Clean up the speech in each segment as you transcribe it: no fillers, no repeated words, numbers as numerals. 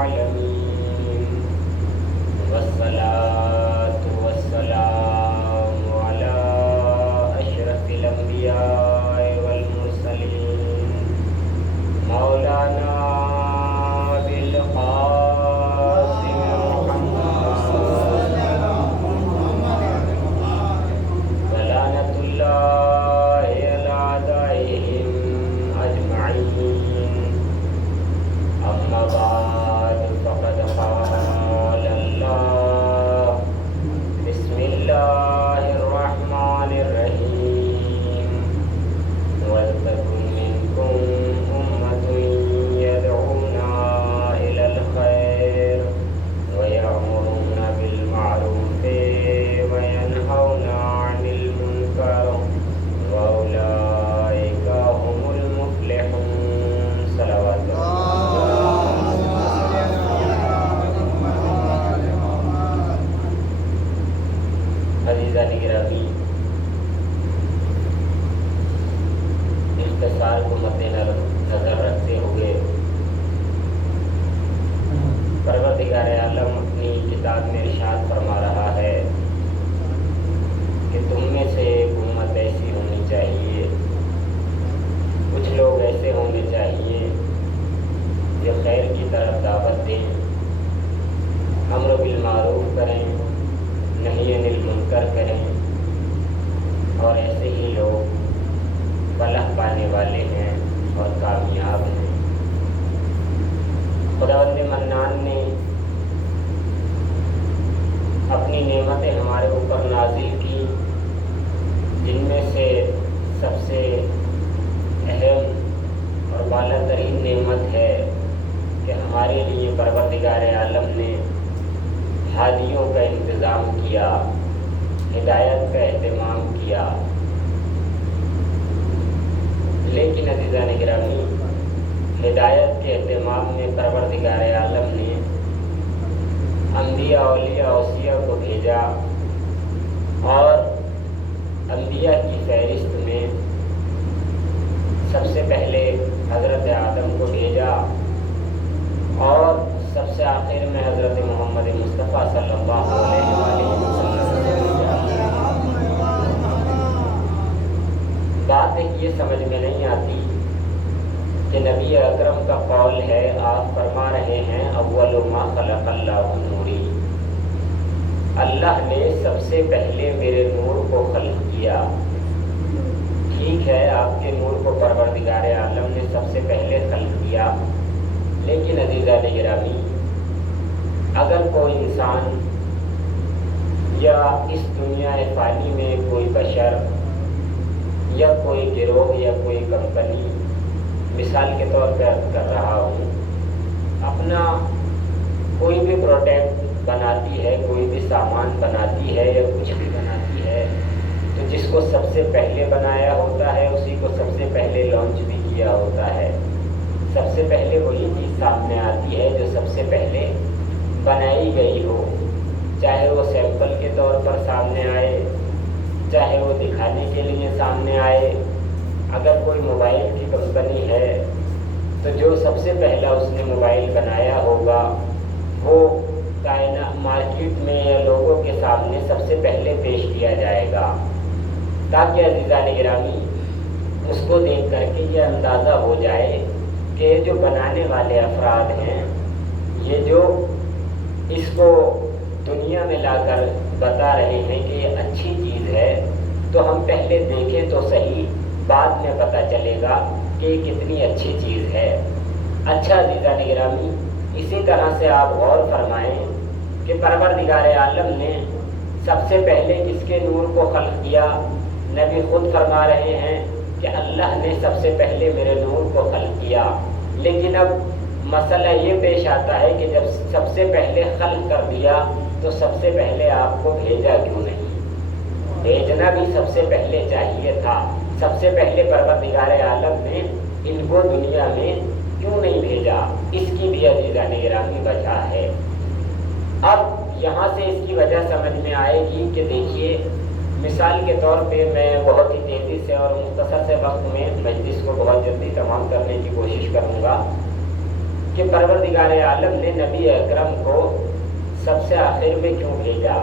العالمين والصلاة والسلام على أشرف الأنبياء والمرسلين مولانا بالقاسم محمد ولعنة الله على أعدائهم أجمعين. أما بعد فقد قال الله بسم الله الرحمن الرحيم ولتكن منكم أمة يدعون إلى الخير ويأمرون بالمعروف وينهون عن المنكر وأولئك هم المفلحون. صلوات عزیزان گرامی، اختصار کو مد نظر رکھتے ہوئے پروردگار عالم اپنی کتاب میں ارشاد فرما رہا ہے کہ تم میں سے ایک امت ایسی ہونی چاہیے، کچھ لوگ ایسے ہونے چاہیے جو خیر کی طرف دعوت دیں، امر بالمعروف کریں، نہی عن المنکر کریں، اور ایسے ہی لوگ فلاح پانے والے ہیں اور کامیاب ہیں۔ خداوند منان نے اپنی نعمتیں ہمارے اوپر نازل کی، جن میں سے سب سے اہم اور بالا ترین نعمت ہے کہ ہمارے لیے پروردگار عالم نے ہادیوں کا انتظام کیا، ہدایت کا اہتمام کیا۔ لیکن عزیزان گرامی، ہدایت کے اہتمام میں پروردگار عالم نے انبیاء، اولیاء، اوصیاء کو بھیجا، اور انبیاء کی فہرست میں سب سے پہلے حضرت آدم کو بھیجا، اور سب سے آخر میں حضرت محمد مصطفیٰ صلی اللہ علیہ وآلہ وسلم کو بھیجا۔ بات ایک یہ سمجھ میں نہیں آتی کہ نبی اکرم کا قول ہے، آپ فرما رہے ہیں اول ما خلق اللہ نوری، اللہ نے سب سے پہلے میرے نور کو خلق کیا۔ ٹھیک ہے، آپ کے نور کو پروردگار عالم نے سب سے پہلے خلق کیا، لیکن عزیزان گرامی، اگر کوئی انسان یا اس دنیا فانی میں کوئی بشر یا کوئی گروہ یا کوئی کمپنی، مثال کے طور پہ عرض کر رہا ہوں، اپنا کوئی بھی پروڈکٹ بناتی ہے، کوئی بھی سامان بناتی ہے یا کچھ بھی بناتی ہے، تو جس کو سب سے پہلے بنایا ہوتا ہے اسی کو سب سے پہلے لانچ بھی کیا ہوتا ہے۔ سب سے پہلے وہی چیز سامنے آتی ہے جو سب سے پہلے بنائی گئی ہو، چاہے وہ سیمپل کے طور پر سامنے آئے، چاہے وہ دکھانے کے لیے سامنے آئے۔ اگر کوئی موبائل کی کمپنی ہے تو جو سب سے پہلا اس نے موبائل بنایا ہوگا وہ کائنات مارکیٹ میں یا لوگوں کے سامنے سب سے پہلے پیش کیا جائے گا، تاکہ عزیزان گرامی اس کو دیکھ کر کے یہ اندازہ ہو جائے کہ جو بنانے والے افراد ہیں، یہ جو اس کو دنیا میں لا کر بتا رہے ہیں کہ یہ اچھی چیز ہے، تو ہم پہلے دیکھیں تو صحیح، بعد میں پتہ چلے گا کہ یہ کتنی اچھی چیز ہے۔ اچھا عزیزان گرامی، اسی طرح سے آپ غور فرمائیں کہ پروردگار عالم نے سب سے پہلے کس کے نور کو خلق کیا؟ نبی خود فرما رہے ہیں کہ اللہ نے سب سے پہلے میرے نور کو خلق کیا۔ لیکن اب مسئلہ یہ پیش آتا ہے کہ جب سب سے پہلے خلق کر دیا تو سب سے پہلے آپ کو بھیجا کیوں نہیں؟ بھیجنا بھی سب سے پہلے چاہیے تھا۔ سب سے پہلے پروردگار عالم نے ان کو دنیا میں کیوں نہیں بھیجا؟ اس کی بھی عزیزان گرامی وجہ ہے۔ اب یہاں سے اس کی وجہ سمجھ میں آئے گی کہ دیکھیے، مثال کے طور پہ میں بہت ہی تیزی سے اور مختصر سے وقت میں مجلس کو بہت جلدی تمام کرنے کی کوشش کروں گا۔ کہ پروردگار عالم نے نبی اکرم کو سب سے آخر میں کیوں بھیجا،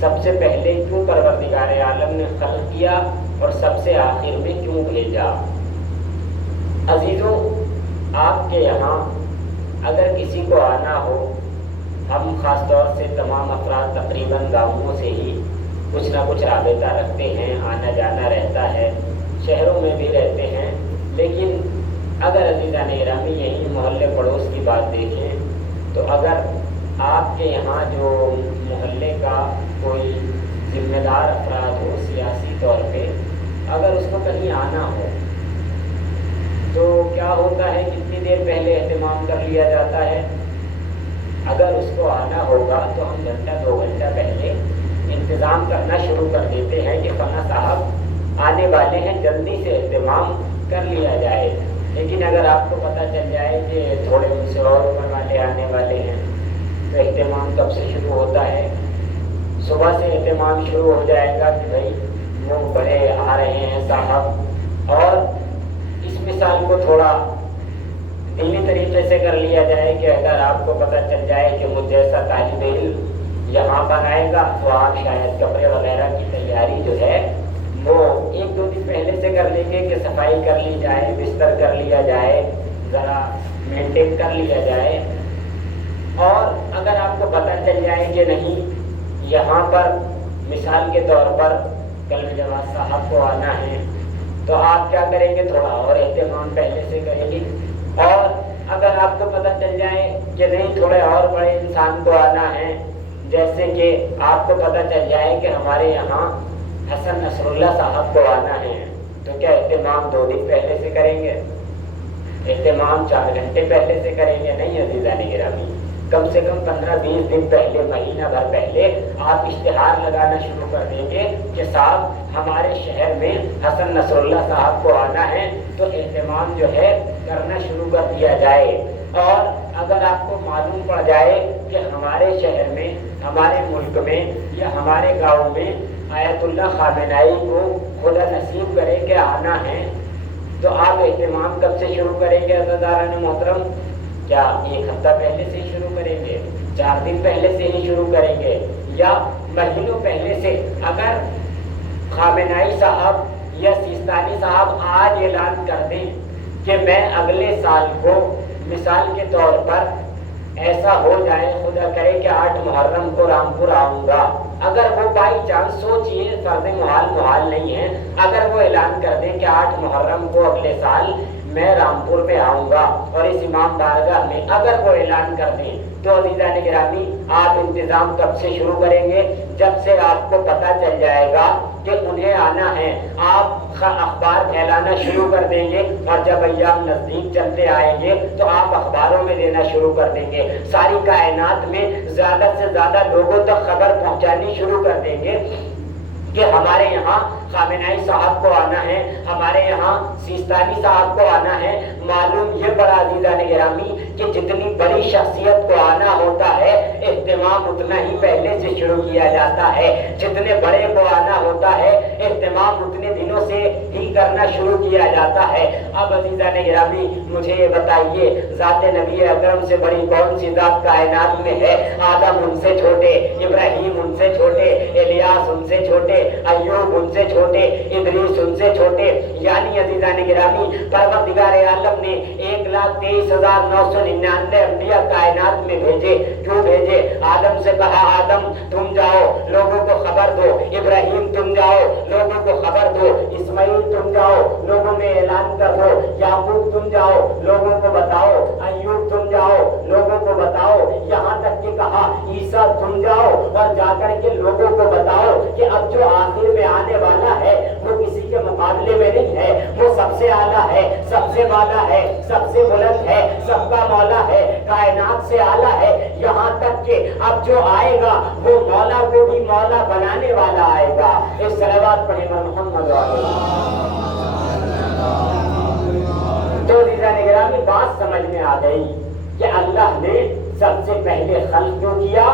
سب سے پہلے کیوں پروردگار عالم نے خلق کیا اور سب سے آخر میں کیوں بھیجا۔ عزیزوں، آپ کے یہاں اگر کسی کو آنا ہو، ہم خاص طور سے تمام افراد تقریباً گاؤں سے ہی کچھ نہ کچھ رابطہ رکھتے ہیں، آنا جانا رہتا ہے، شہروں میں بھی رہتے ہیں، لیکن اگر عزیزان گرامی یہیں محلے پڑوس کی بات دیکھیں تو اگر آپ کے یہاں جو محلے کا کوئی ذمہ دار افراد ہو سیاسی طور پہ، اگر اس کو کہیں آنا ہو تو کیا ہوتا ہے، کتنی دیر پہلے اہتمام کر لیا جاتا ہے۔ اگر اس کو آنا ہوگا تو ہم گھنٹہ 2 گھنٹہ پہلے انتظام کرنا شروع کر دیتے ہیں کہ فلاں صاحب آنے والے ہیں، جلدی سے اہتمام کر لیا جائے۔ لیکن اگر آپ کو پتہ چل جائے کہ تھوڑے ان سے اور اوپر والے آنے والے ہیں تو اہتمام کب سے شروع ہوتا ہے؟ صبح سے اہتمام شروع ہو جائے گا کہ بھائی وہ بڑے آ رہے ہیں صاحب، اور اس مثال کو تھوڑا دینی طریقے سے کر لیا جائے کہ اگر آپ کو پتہ چل جائے کہ مجھ جیسا طالب علم یہاں پر آئے گا تو آپ شاید کپڑے وغیرہ کی تیاری جو ہے وہ 1-2 دن پہلے سے کر لیں گے کہ صفائی کر لی جائے، بستر کر لیا جائے، ذرا مینٹین کر لیا جائے۔ اور اگر آپ کو پتہ چل جائے کہ نہیں یہاں پر مثال کے طور پر کلب جواز صاحب کو آنا ہے تو آپ کیا کریں گے، تھوڑا اور اہتمام پہلے سے کریں گے۔ اور اگر آپ کو پتہ چل جائے کہ نہیں تھوڑے اور بڑے انسان کو آنا ہے، جیسے کہ آپ کو پتہ چل جائے کہ ہمارے یہاں حسن نصر اللہ صاحب کو آنا ہے، تو کیا اہتمام 2 دن پہلے سے کریں گے، اہتمام 4 گھنٹے پہلے سے کریں گے؟ نہیں عزیزان گرامی، کم سے کم 15-20 دن پہلے، مہینہ بھر پہلے آپ اشتہار لگانا شروع کر دیں گے کہ صاحب ہمارے شہر میں حسن نصر اللہ صاحب کو آنا ہے، تو اہتمام جو ہے کرنا شروع کر دیا جائے۔ اور اگر آپ کو معلوم پڑ جائے کہ ہمارے شہر میں، ہمارے ملک میں یا ہمارے گاؤں میں آیت اللہ خامنائی کو خدا نصیب کرے کہ آنا ہے، تو آپ اہتمام کب سے شروع کریں گے عزیزان محترم؟ کیا 1 ہفتہ پہلے سے ہی شروع کریں گے، 4 دن پہلے سے ہی شروع کریں گے، یا مہینوں پہلے سے؟ اگر خامنائی صاحب یا سیستانی صاحب آج اعلان کر دیں کہ میں اگلے سال کو مثال کے طور پر ایسا ہو جائے، خدا کرے کہ 8 محرم کو رامپور آؤں گا، اگر وہ بائی چانس، سوچئے فرض محال نہیں ہے، اگر وہ اعلان کر دیں کہ 8 محرم کو اگلے سال میں رامپور پہ آؤں گا اور اس امام بارگاہ میں، اگر وہ اعلان کر دیں تو عزیزان گرامی آپ انتظام کب سے شروع کریں گے؟ جب سے آپ کو پتہ چل جائے گا کہ انہیں آنا ہے، آپ اخبار پھیلانا شروع کر دیں گے، اور جب ایام نزدیک چلتے آئیں گے تو آپ اخباروں میں دینا شروع کر دیں گے، ساری کائنات میں زیادہ سے زیادہ لوگوں تک خبر پہنچانی شروع کر دیں گے کہ ہمارے یہاں خامنائی صاحب کو آنا ہے، ہمارے یہاں سیستانی صاحب کو آنا ہے۔ معلوم یہ بڑا عزیزان گرامی کہ جتنی بڑی شخصیت کو آنا ہوتا ہے اہتمام اتنا ہی پہلے سے شروع کیا جاتا ہے، جتنے بڑے کو آنا ہوتا ہے اہتمام اتنے دنوں سے ہی کرنا شروع کیا جاتا ہے۔ اب عزیزان گرامی مجھے یہ بتائیے، ذات نبی اکرم سے بڑی کون سی ذات کائنات میں ہے؟ آدم ان سے چھوٹے، ابراہیم ان سے چھوٹے، الیاس ان سے چھوٹے، ایوب ان سے چھوٹے، ادریس ان سے چھوٹے، یعنی عزیزان گرامی پروردگار عالم نے 1,23,999 انبیاء کائنات میں بھیجے۔ کیوں بھیجے؟ آدم سے کہا آدم تم جاؤ لوگوں کو خبر دو، ابراہیم تم جاؤ لوگوں کو خبر دو، اسماعیل تم جاؤ لوگوں میں اعلان کر دو، یعقوب تم جاؤ لوگوں کو بتاؤ، ایوب تم جاؤ لوگوں کو بتاؤ، یہاں تک کہ کہا عیسیٰ تم جاؤ اور جا کر کے لوگوں کو بتاؤ کہ اب جو آخر میں آنے والا ہے وہ کسی کے مقابلے میں نہیں ہے، وہ سب سے اعلیٰ ہے، سب سے بالا ہے، سب سے بلند ہے، سب کا مولا ہے، کائنات سے اعلیٰ ہے، یہاں تک کہ اب جو آئے گا وہ مولا کو بھی مولا بنانے والا آئے گا۔ اس صلوات پڑھیں محمد تو عزیزان گرامی بات سمجھ میں آ گئی کہ اللہ نے سب سے پہلے خلق کیوں کیا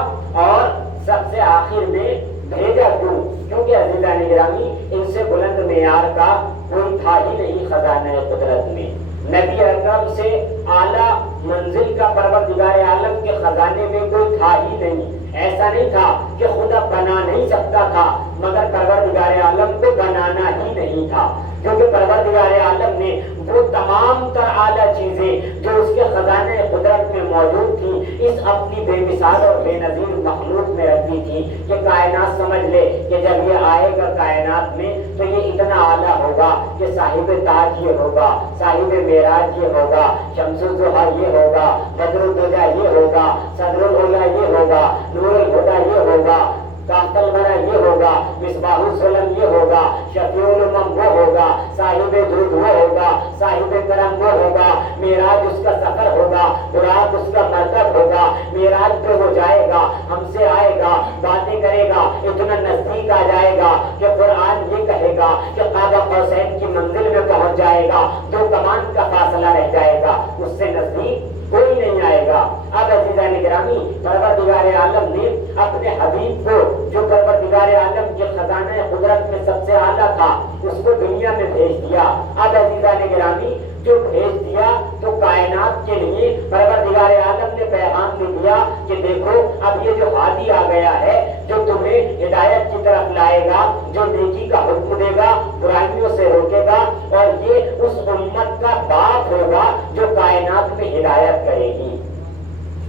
اور سب سے آخر میں بھیجا کیوں؟ کیونکہ عزیزان گرامی ان سے بلند معیار کا کوئی تھا ہی نہیں خزانہ قدرت میں، نبی اکرم سے اعلیٰ منزل کا پروردگار عالم کے خزانے میں کوئی تھا ہی نہیں. ایسا نہیں تھا کہ خدا بنا نہیں سکتا تھا مگر پروردگار عالم کو بنانا ہی نہیں تھا، کیونکہ پروردگار عالم نے وہ تمام تر اعلیٰ چیزیں جو اس کے خزانے قدرت میں موجود تھیں اس اپنی بے مثال اور بے نظیر مخلوق میں رکھ دی تھی کہ کائنات سمجھ لے کہ جب یہ آئے گا کائنات میں تو یہ اتنا اعلیٰ ہوگا کہ صاحب تاج یہ ہوگا، صاحب معراج یہ ہوگا، شمس الضحیٰ یہ ہوگا، بدر الدجا یہ ہوگا، صدر العلا یہ ہوگا، نور الہدیٰ یہ ہوگا، کاف المرا یہ ہوگا، مصباح الظلم یہ ہوگا، شفیع الامم وہ ہوگا، صاحب جود وہ ہوگا، صاحب کرم وہ ہوگا، معراج اس کا سفر ہوگا، براق اس کا مرکب ہوگا، معراج پہ وہ جائے گا، ہم سے آئے گا، باتیں کرے گا، اتنا نزدیک آ جائے گا کہ قرآن یہ کہے گا کہ قاب قوسین کی منزل میں پہنچ جائے گا، 2 کمان کا فاصلہ رہ جائے گا، اس سے نزدیک کوئی نہیں آئے گا. اب عزیزان گرامی، پروردگار عالم نے اپنے حبیب کو جو پروردگار عالم کے خزانہ قدرت میں سب سے اعلیٰ تھا اس کو دنیا میں بھیج دیا. اب عزیزان گرامی جو بھیج دیا تو کائنات کے لیے پروردگار عالم نے پیغام بھی دیا کہ دیکھو اب یہ جو ہادی آ گیا ہے جو تمہیں ہدایت کی طرف لائے گا، جو نیکی کا حکم دے گا، برائیوں سے روکے گا، اور یہ اس امت کا باپ ہوگا جو کائنات میں ہدایت کرے گی.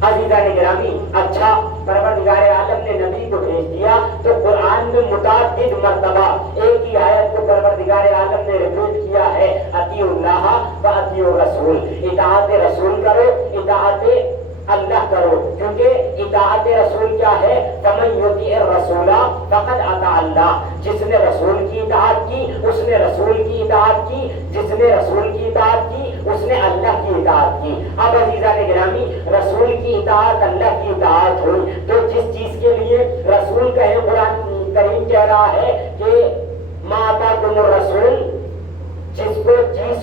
عزیزان گرامی، اچھا پروردگار عالم نے نبی کو بھیج دیا تو قرآن میں متعدد مرتبہ ایک ہی آیت کو پروردگار عالم نے ریپیٹ کیا ہے، اطیعوا اللہ و اطیعوا الرسول، اطاعت رسول کرو، اطاعت اللہ کرو، کیونکہ اطاعت رسول کیا ہے؟ فمن یطیع الرسول فقد اطاع اللہ، جس نے رسول کی اطاعت کی اس نے رسول کی اطاعت کی، جس نے رسول کی اطاعت کی اس نے اللہ کی اطاعت کی. اب عزیزان گرامی، رسول کی اطاعت اللہ کی اطاعت ہوئی تو جس چیز کے لیے رسول کہے، قرآن کریم کہہ رہا ہے کہ ما آتاکم الرسول، جس کو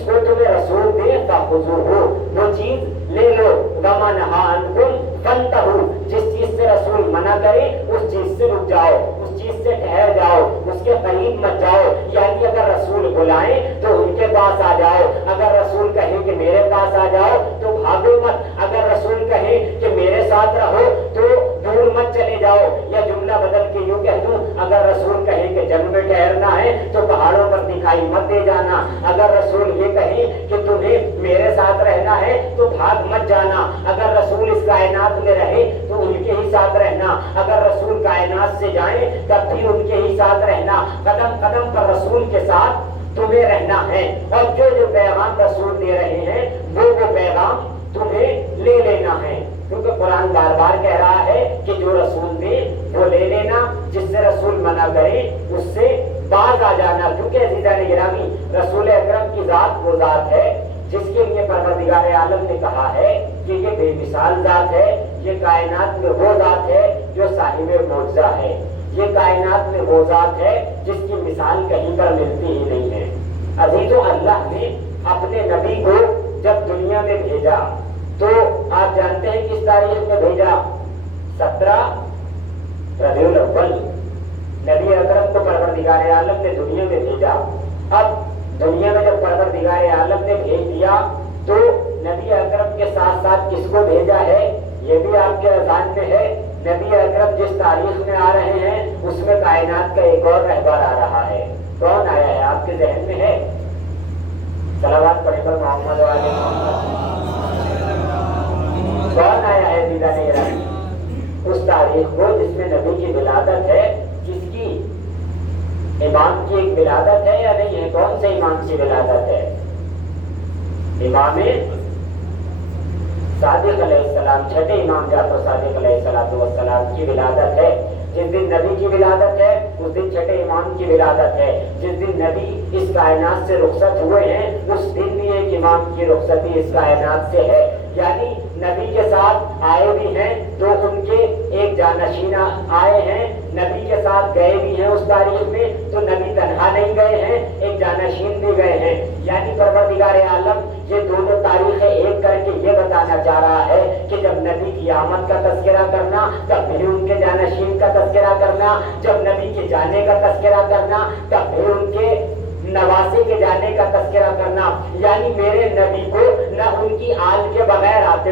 تمہیں رسول دے فخذوہ، وہ چیز لے لو، وما نہا عنکم فانتہوا، جس چیز سے رسول منع کرے اس چیز سے رک جاؤ، اس چیز سے ٹھہر جاؤ، اس کے قریب مت جاؤ. یعنی اگر رسول بلائیں تو ان کے پاس آ جاؤ، اگر رسول کہیں کہ میرے پاس آ جاؤ تو بھاگو مت، اگر رسول کہیں کہ میرے ساتھ رہو تو دور مت چلے جاؤ. یا جملہ بدل کے یوں کہہ دوں، اگر رسول کہیں کہ جنگ میں ٹھہرنا ہے تو پہاڑوں پر دکھائی مت دے جانا، اگر رسول یہ کہیں کہ تمہیں میرے ساتھ رہنا ہے تو بھاگ مت جانا، اگر رسول اس کائنات میں رہے تو ان کے ہی ساتھ رہنا، اگر رسول کائنات سے جائیں تب بھی ان کے ہی ساتھ رہنا. قدم قدم پر رسول کے ساتھ تمہیں رہنا ہے، اور جو پیغام رسول دے رہے ہیں وہ پیغام تمہیں لے لینا ہے، کیونکہ قرآن بار بار کہہ رہا ہے کہ جو رسول دے وہ لے لینا، جس سے رسول منع کرے اس سے باز آ جانا. کیونکہ عزیزان گرامی، رسول اکرم کی ذات وہ ذات ہے جس کے لیے پروردگار عالم نے کہا ہے کہ یہ بے مثال ذات ہے، یہ کائنات میں وہ ذات ہے جو صاحب معجزہ ہے، یہ کائنات میں وہ ذات ہے جس کی مثال کہیں پر ملتی ہی نہیں ہے. عزیزو، اللہ نے اپنے نبی کو جب دنیا میں بھیجا تو آپ جانتے ہیں کس تاریخ میں بھیجا؟ 17 ربیع الاول. نبی اکرم کو پروردگار عالم نے دنیا میں بھیجا. اب دنیا میں جب پروردگار عالم نے بھیج دیا تو نبی اکرم کے ساتھ ساتھ کس کو بھیجا ہے یہ بھی آپ کے اذہان میں ہے. نبی اکرم جس تاریخ میں آ رہے ہیں اس میں کائنات کا ایک اور رہبر آ رہا ہے. کون آیا ہے آپ کے ذہن میں ہے؟ صلوات پڑھے پر محمد و آل محمد. کون آیا ہے دیدہ نگرانی اس تاریخ کو جس میں نبی کی ولادت ہے؟ جس کی امام کی ایک ولادت ہے یا نہیں ہے؟ کون سے امام کی ولادت ہے؟ امام صادق علیہ السلام، چھٹے امام جعفر صادق علیہ السلام کی ولادت ہے. جس دن نبی کی ولادت ہے اس دن چھٹے امام کی ولادت ہے. جس دن نبی اس کائنات سے رخصت ہوئے ہیں اس دن بھی ایک امام کی رخصتی اس کائنات سے ہے. یعنی نبی کے ساتھ آئے بھی ہیں تو ان کے ایک جانشینہ آئے ہیں، نبی کے ساتھ گئے بھی ہیں اس تاریخ میں تو نبی تنہا نہیں گئے ہیں، ایک جانشین بھی گئے ہیں. یعنی پروردگار عالم یہ دونوں تاریخیں ایک کر کے یہ بتانا چاہ رہا ہے کہ جب نبی کی آمد کا تذکرہ کرنا تب بھی ان کے جانشین کا تذکرہ کرنا، جب نبی کے جانے کا تذکرہ کرنا تب بھی ان کے نواسے کے جانے کا تذکرہ کرنا. یعنی میرے نبی کو نہ ان کی آل کے بغیر آتے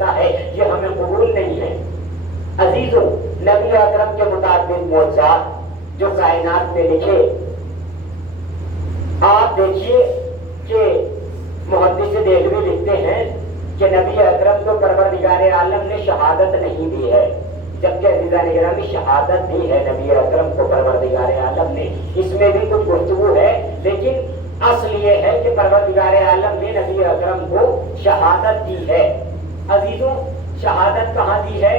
کرتا ہے یہ ہمیں قبول نہیں ہے۔ عزیزوں، نبی اکرم کے متعدد معجزات جو کائنات میں لکھے، آپ دیکھیے کہ محدث دہلوی لکھتے ہیں کہ نبی اکرم کو پروردگار عالم نے شہادت نہیں دی ہے، جبکہ عزیزان گرامی شہادت دی ہے نبی اکرم کو پروردگار عالم نے۔ اس میں بھی کچھ گفتگو ہے، لیکن اصل یہ ہے کہ پروردگار عالم نے نبی اکرم کو شہادت دی ہے۔ عزیزوں، شہادت کہاں دی ہے؟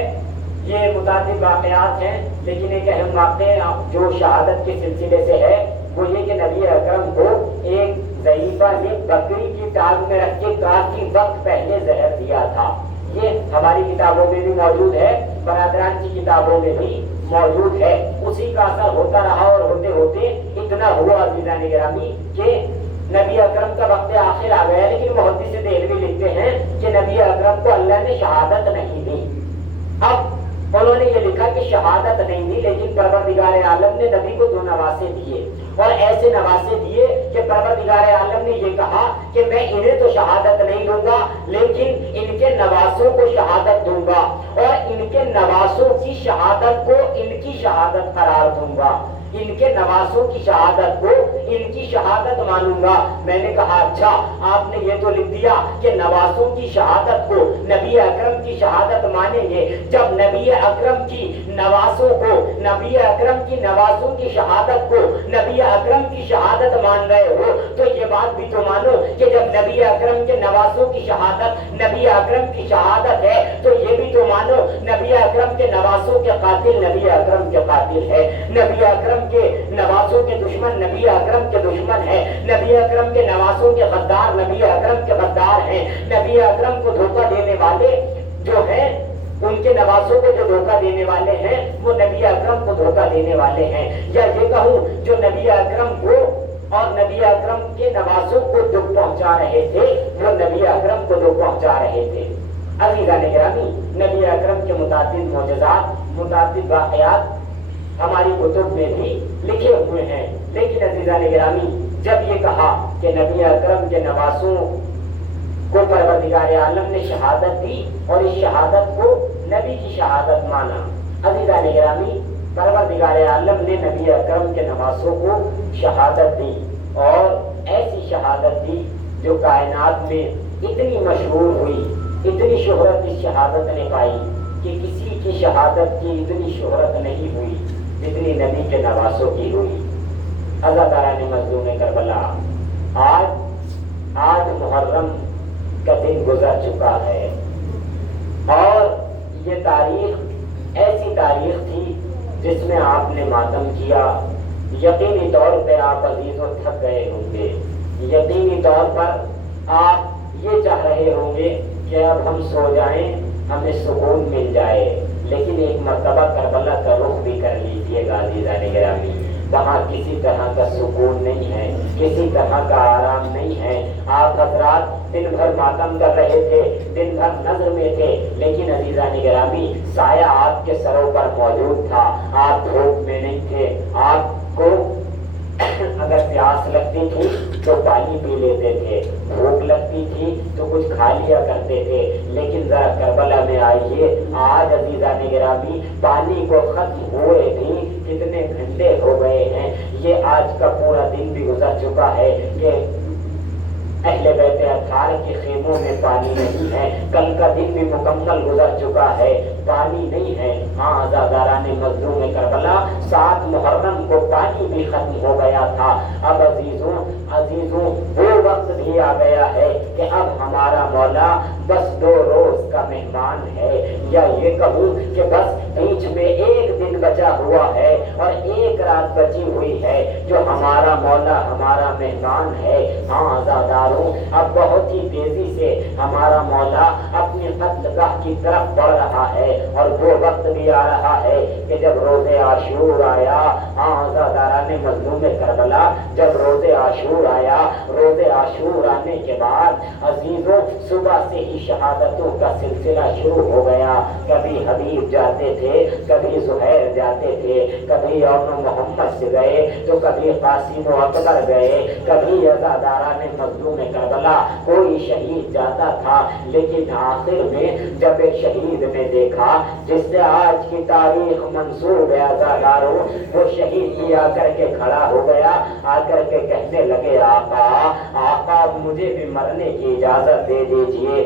یہ متعدد واقعات ہیں، لیکن ایک اہم واقعہ جو شہادت کے سلسلے سے ہے وہ یہ کہ نبی اکرم کو ایک ضعیفہ نے بکری کی ٹانگ میں رکھ کے کافی وقت پہلے زہر دیا تھا۔ یہ ہماری کتابوں میں بھی موجود ہے، برادران کی کتابوں میں بھی موجود ہے۔ اسی کا اثر ہوتا رہا اور ہوتے ہوتے اتنا ہوا عزیزان گرامی کہ نبی اکرم کا وقت آخر آ گیا، لیکن محدث دہلوی لکھتے ہیں کہ نبی اکرم کو اللہ نے شہادت نہیں دی۔ اب انہوں نے یہ لکھا کہ شہادت نہیں دی، لیکن پروردگار عالم نے نبی کو 2 نواسے دیے، اور ایسے نواسے دیے کہ پروردگار عالم نے یہ کہا کہ میں انہیں تو شہادت نہیں دوں گا، لیکن ان کے نواسوں کو شہادت دوں گا، اور ان کے نواسوں کی شہادت کو ان کی شہادت قرار دوں گا، ان کے نواسوں کی شہادت کو ان کی شہادت مانوں گا۔ میں نے کہا اچھا، آپ نے یہ تو لکھ دیا کہ نواسوں کی شہادت کو نبی اکرم کی شہادت مانیں گے، جب نبی اکرم کی نواسوں کو، نبی اکرم کی نواسوں کی شہادت کو نبی اکرم کی شہادت مان رہے ہو تو یہ بات بھی تو مانو کہ جب نبی اکرم کے نواسوں کی شہادت نبی اکرم کی شہادت ہے تو یہ بھی تو مانو نبی اکرم کے نواسوں کے قاتل نبی اکرم کے قاتل ہے، نبی اکرم کے نواسوں کے دشمن نبی اکرم کے دشمن ہے، نبی اکرم کے نواسوں کے غدار نبی اکرم کے غدار ہیں، نبی اکرم کو دھوکہ دینے والے جو ہیں، ان کے نواسوں کو جو دھوکہ دینے والے ہیں وہ نبی اکرم کو دھوکہ دینے والے ہیں، یا یہ کہوں جو نبی اکرم کو اور نبی اکرم کے نواسوں کو دکھ پہنچا رہے تھے وہ نبی اکرم کو دکھ پہنچا رہے تھے۔ عزیزان گرامی، نبی اکرم کے متعدد معجزات، متعدد واقعات ہماری کتب میں بھی لکھے ہوئے ہیں، لیکن عزیزان گرامی جب یہ کہا کہ نبی اکرم کے نواسوں کو پروردگار عالم نے شہادت دی اور اس شہادت کو نبی کی شہادت مانا، عزیزان گرامی پروردگار عالم نے نبی اکرم کے نواسوں کو شہادت دی، اور ایسی شہادت دی جو کائنات میں اتنی مشہور ہوئی، اتنی شہرت اس شہادت نے پائی کہ کسی کی شہادت کی اتنی شہرت نہیں ہوئی جتنی نبی کے نواسوں کی ہوئی۔ عزاداران مظلوم کربلا، آج محرم کا دن گزر چکا ہے، اور یہ تاریخ ایسی تاریخ تھی جس میں آپ نے ماتم کیا۔ یقینی طور پہ آپ عزیزوں تھک گئے ہوں گے، یقینی طور پر آپ یہ چاہ رہے ہوں گے کہ اب ہم سو جائیں، ہمیں سکون مل جائے، لیکن ایک مرتبہ کربلا کا رخ بھی کر لیجیے گا عزیزان گرامی، وہاں کسی طرح کا سکون نہیں ہے، کسی طرح کا آرام نہیں ہے۔ آپ حضرات دن بھر ماتم کر رہے تھے، دن بھر نظر میں تھے، لیکن عزیزان گرامی سایہ آپ کے سروں پر موجود تھا، آپ دھوپ میں نہیں تھے۔ آپ کو اگر پیاس لگتی تھی تو پانی پی لیتے تھے، بھوک لگتی تھی تو کچھ کھا لیا کرتے تھے، لیکن ذرا کربلا میں آئیے، آج عزیزان گرامی پانی کو ختم ہوئے بھی کتنے گھنٹے ہو گئے ہیں، یہ آج کا پورا دن بھی گزر چکا ہے کہ اہل بیت اطہار کے خیموں میں پانی نہیں ہے، کل کا دن بھی مکمل گزر چکا ہے، پانی نہیں ہے۔ ہاں عزاداران مظلوم کربلا، 7 محرم کو پانی بھی ختم ہو گیا تھا۔ اب عزیزوں وہ وقت بھی آ گیا ہے کہ اب ہمارا مولا بس 2 روز کا مہمان ہے، یا یہ کہوں کہ بس بیچ میں 1 دن بچا ہوا ہے اور 1 رات بچی ہوئی ہے جو ہمارا مولا ہمارا مہمان ہے۔ ہاں عزاداروں، اب بہت ہی تیزی سے ہمارا مولا اپنی قتل گاہ کی طرف بڑھ رہا ہے، اور وہ وقت بھی آ رہا ہے کہ جب روز عاشور آیا، ہاں عزاداران مظلوم کربلا، جب روز عاشور آیا، روز عاشور آنے کے بعد عزیزوں صبح سے ہی شہادتوں کا سلسلہ شروع ہو گیا. کبھی حبیب جاتے تھے, کبھی زہیر جاتے تھے, کبھی یوم محمد سے گئے تو کبھی قاسم و اکبر گئے, کبھی عزاداران مظلوم کربلا کوئی شہید جاتا تھا. لیکن آخر میں جب ایک شہید نے دیکھا جس سے آج کی تاریخ منسوب ہے عزاداروں, وہ شہید بھی آ کر کے کھڑا ہو گیا, آ کر کے کہنے لگے آقا آقا مجھے بھی مرنے کی اجازت دے دیجئے.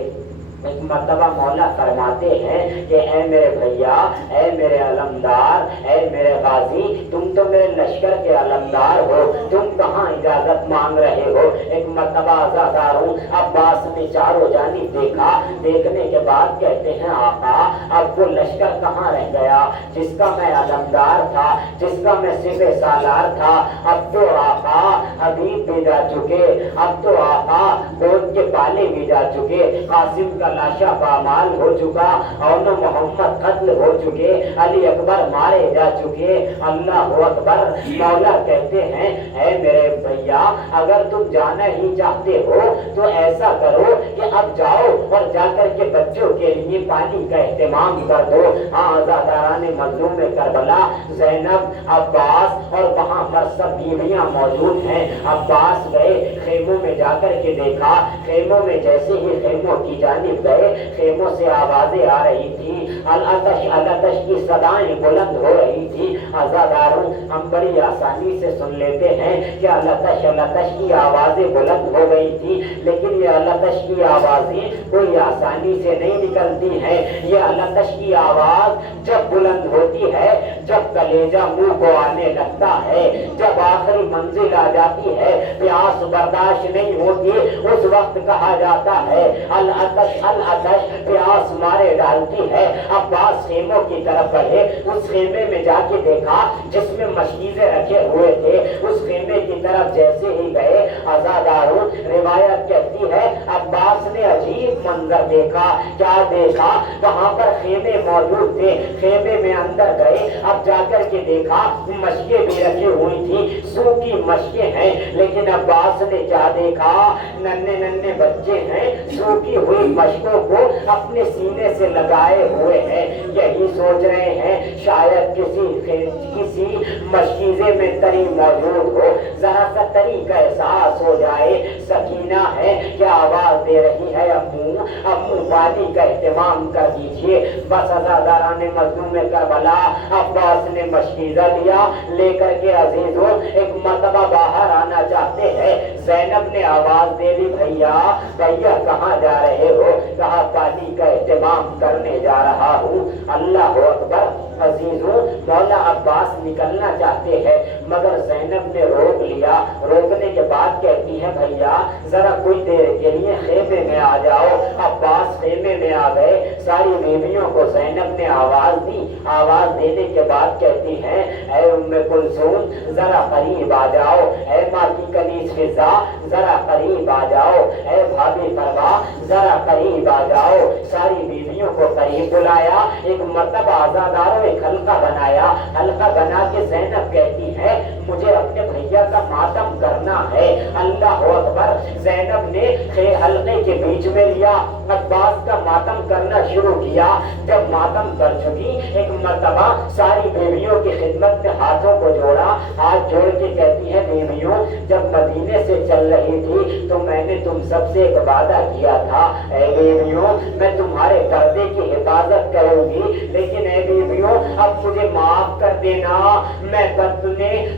ایک مرتبہ مولا فرماتے ہیں کہ اے میرے بھیا, اے میرے علمدار, اے میرے غازی, تم تو میرے لشکر کے علمدار ہو, تم کہاں اجازت مانگ رہے ہو. ایک مرتبہ عزاداروں عباس نے چاروں جانب دیکھا, دیکھنے کے بعد کہتے ہیں آقا اب وہ لشکر کہاں رہ گیا جس کا میں علمدار تھا, جس کا میں سپہ سالار تھا. اب تو آقا حبیب بھی جا چکے, اب تو آقا گود کے پالے بھی جا چکے, قاسم کا لاشا پامال ہو چکا, اور محمد قتل ہو چکے, علی اکبر مارے جا چکے. اللہ اکبر. مولا کہتے ہیں اے میرے بھیا اگر تم جانا ہی چاہتے ہو تو ایسا کرو کہ اب جاؤ اور جا کر کے بچوں کے لیے پانی کا اہتمام کر دو. ہاں عزاداران مظلوم کربلا زینب, عباس اور وہاں پر سب بیویاں موجود ہیں. عباس گئے خیموں میں, جا کر کے دیکھا خیموں میں, جیسے ہی خیموں کی جانب گئے خیموں سے آوازیں آ رہی تھی, الاتش الاتش کی صدائیں بلند ہو رہی تھی. عزاداروں ہم بڑی آسانی سے سن لیتے ہیں کہ الاتش الاتش کی آوازیں بلند ہو گئی تھی, لیکن یہ الاتش کی آوازیں کوئی آسانی سے نہیں نکلتی ہیں. یہ الاتش کی آواز جب بلند ہوتی ہے, جب کلیجہ منہ کو آنے لگتا ہے, جب آخری منزل آ جاتی ہے, پیاس برداشت نہیں ہوتی, اس وقت کہا جاتا ہے الاتش الاتش, پیاس مارے ڈالتی ہے. عباس خیموں کی طرف بڑھے, اس خیمے میں جا کے دیکھا جس میں مشکیزیں رکھے ہوئے تھے, اس خیمے کی طرف جیسے ہی گئے عزاداروں روایت کہتی ہے عباس نے عجیب منظر دیکھا. کیا دیکھا؟ وہاں پر خیمے موجود تھے, خیمے میں اندر گئے, اب جا کر کے دیکھا مشکیں بھی رکھی ہوئی تھی, سوکھی مشکیں ہیں. لیکن عباس نے کیا دیکھا, ننھے ننھے بچے ہیں سوکھی ہوئی مشکوں کو اپنے سینے سے لگائے ہوئے ہیں. یہی سوچ رہے ہیں شاید کسی مشکیزے میں تری موجود ہو, ذرا سا تری کا احساس ہو جائے. سکینہ ہے کیا آواز دے رہی ہے امو امو پانی کا اہتمام کر دیجئے. بس عزاداران مظلوم کربلا عباس نے مشکیزہ لیا, لے کر کے عزیزوں ایک مرتبہ باہر آنا چاہتے ہیں. زینب نے آواز دے دی بھیا بھیا کہاں جا رہے ہو؟ کہا پانی کا اہتمام کرنے جا رہا ہوں. اللہ اکبر. عزیزوں مولا عباس نکلنا چاہتے ہیں مگر زینب نے روک لیا. روکنے کے بعد کہتی ہے بھیا ذرا کچھ دیر کے لیے خیمے میں آ جاؤ. عباس خیمے میں آ گئے. ساری بیویوں کو زینب نے آواز دی. آواز دینے کے بعد کہتی ہیں اے ام کلثوم ذرا قریب آ جاؤ, اے ماں کی کنیز فضا ذرا قریب آ جاؤ, اے بھابھی فرما ذرا قریب آ جاؤ. ساری بیویوں کو قریب بلایا. ایک مرتبہ عزاداروں ایک حلقہ بنایا. حلقہ بنا کے زینب کہتی ہے مجھے اپنے بھیا کا ماتم کرنا ہے. اللہ اکبر. زینب نے حلقے کے بیچ میں لیا, عباس کا ماتم کرنا شروع کیا. جب ماتم کر چکی ایک مرتبہ ساری بیویوں کی خدمت میں ہاتھوں کو جوڑا. ہاتھ جوڑ کے کہتی ہے بیویوں جب مدینے سے چل رہی تھی تو میں نے تم سب سے ایک وعدہ کیا تھا, اے بیویوں میں تمہارے پردے کی حفاظت کروں گی, لیکن اے بیویوں اب مجھے معاف کر دینا. میں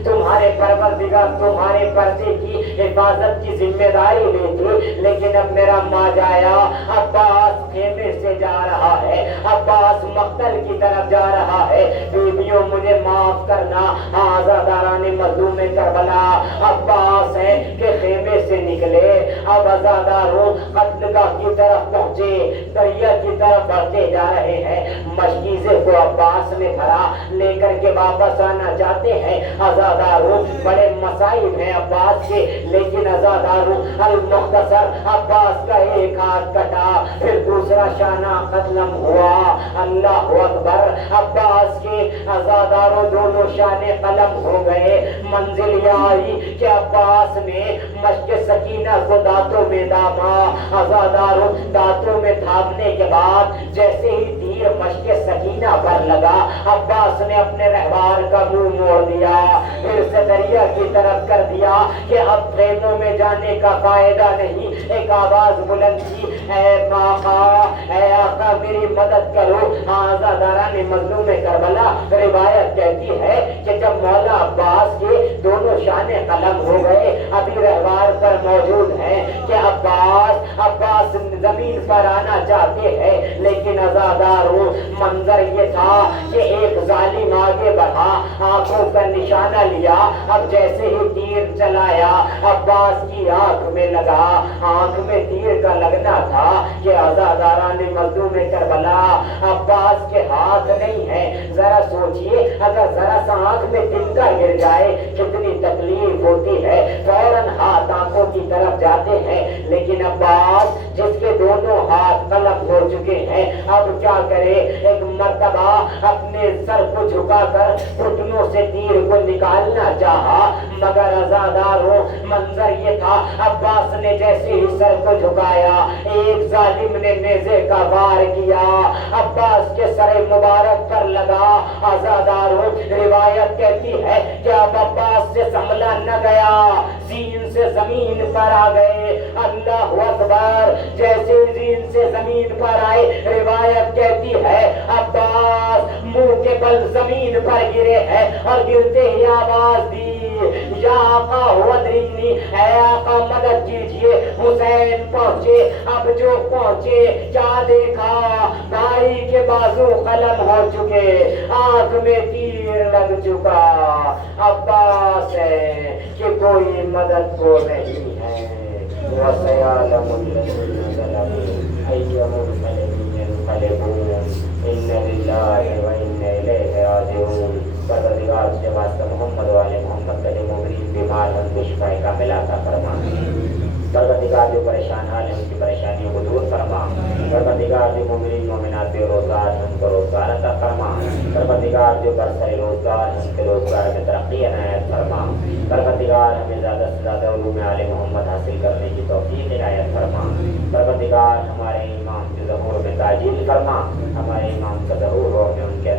تمہارے پروردگار تمہارے پردے کی حفاظت کی ذمہ داری لی تھی, لیکن اب میرا ماجایا عباس خیمے سے جا رہا ہے, عباس مقتل کی طرف جا رہا ہے. بیویوں مجھے معاف کرنا. عزاداران مظلوم کربلا عباس ہے کہ خیمے سے نکلے. اب عزاداروں قتل گاہ کی طرف پہنچے, دریا کی طرف بڑھتے جا رہے ہیں. مشکیزے کو عباس نے بھرا, لے کر کے واپس آنا چاہتے ہیں. عزاداروں بڑے مصائب ہیں عباس کے, لیکن عزاداروں المختصر عباس کا ایک ہاتھ کٹا, پھر دوسرا شانہ قتلم ہوا. اللہ اکبر. عباس کے عزاداروں دونوں شانے قلم ہو گئے. منزل یہ آئی کہ عباس نے مشق سکینہ کو دانتوں میں دابا. عزاداروں دانتوں میں دھاپنے کے بعد جیسے ہی تیر مشق سکینہ پر لگا عباس نے اپنے رہبار کا منہ موڑ دیا, پھر سے دریا کی طرف کر دیا کہ اب خیموں میں جانے کا فائدہ نہیں. ایک آواز بلند کی, اے آقا, اے آقا میری مدد کرو. عزاداران مظلوم کربلا روایت کہتی ہے کہ جب مولا عباس کے دونوں شان قلم ہو گئے ابھی رہبار پر موجود ہیں کہ عباس زمین پر آنا چاہتے ہیں, لیکن عزاداروں منظر یہ تھا کہ ایک ظالم آگے بڑھا, آنکھوں کا نشانہ لیا. اب جیسے ہی تیر چلایا عباس کی آنکھ میں لگا. آنکھ میں تیر کا لگنا تھا کہ عزاداران مظلوم کربلا عباس کے ہاتھ نہیں ہے. ذرا سوچئے اگر ذرا سا آنکھ میں تنکا گر جائے کتنی تکلیف ہوتی ہے. فوراً ہاتھ آنکھوں کی طرف جاتے ہیں, لیکن عباس جس کے دونوں ہاتھ قلم ہو چکے ہیں اب کیا کرے. ایک مرتبہ اپنے سر کو جھکا کر گھٹنوں سے تیر کو نکالنا چاہا, مگر عزاداروں منظر یہ تھا عباس نے جیسے ہی سر کو جھکایا ایک ظالم نے نیزے کا وار کیا, عباس کے سر مبارک پر لگا. عزاداروں روایت کہتی ہے کہ اب عباس سے سنبھلا نہ گیا, زین سے زمین پر آ گئے. اللہ اکبر, جیسے زین سے زمین پر آئے روایت کہتی ہے عباس منہ کے بل زمین پر گرے ہیں اور گرتے ہی آواز دی, یا آقا ودرکنی, اے آقا مدد کیجئے. حسین پہنچے. اب جو پہنچے کیا دیکھا, بھائی کے بازو قلم ہو چکے, آنکھ میں تیر لگ چکا. عباس ہے کہ کوئی مدد کو نہیں ہے. وَسَيَعْلَمُ الَّذِينَ ظَلَمُوا أَيَّ مُنقَلَبٍ يَنقَلِبُونَ إِنَّ لِلَّهِ وَإِنَّا إِلَيْهِ رَاجِعُونَ. پروردگار کے واسطے محمد والے محمد کے مومنین بیمار ہیں کو شفا کامل عطا فرما. پروردگار جو پریشان حال ہیں ان کی پریشانیوں کو دور فرما. پروردگار جو مومنین مومنات بے روزگار ہیں ان کو روزگار عطا فرما. پروردگار جو برسر روزگار ہیں ان کے روزگار میں ترقی عنایت فرما. پروردگار ہمیں زیادہ سے زیادہ علوم آل محمد حاصل کرنے کی توفیق عنایت فرما. پروردگار ہمارے امام کے ظہور میں تاجیل فرما. ہمارے امام کا ظہور ہو کہ ان کے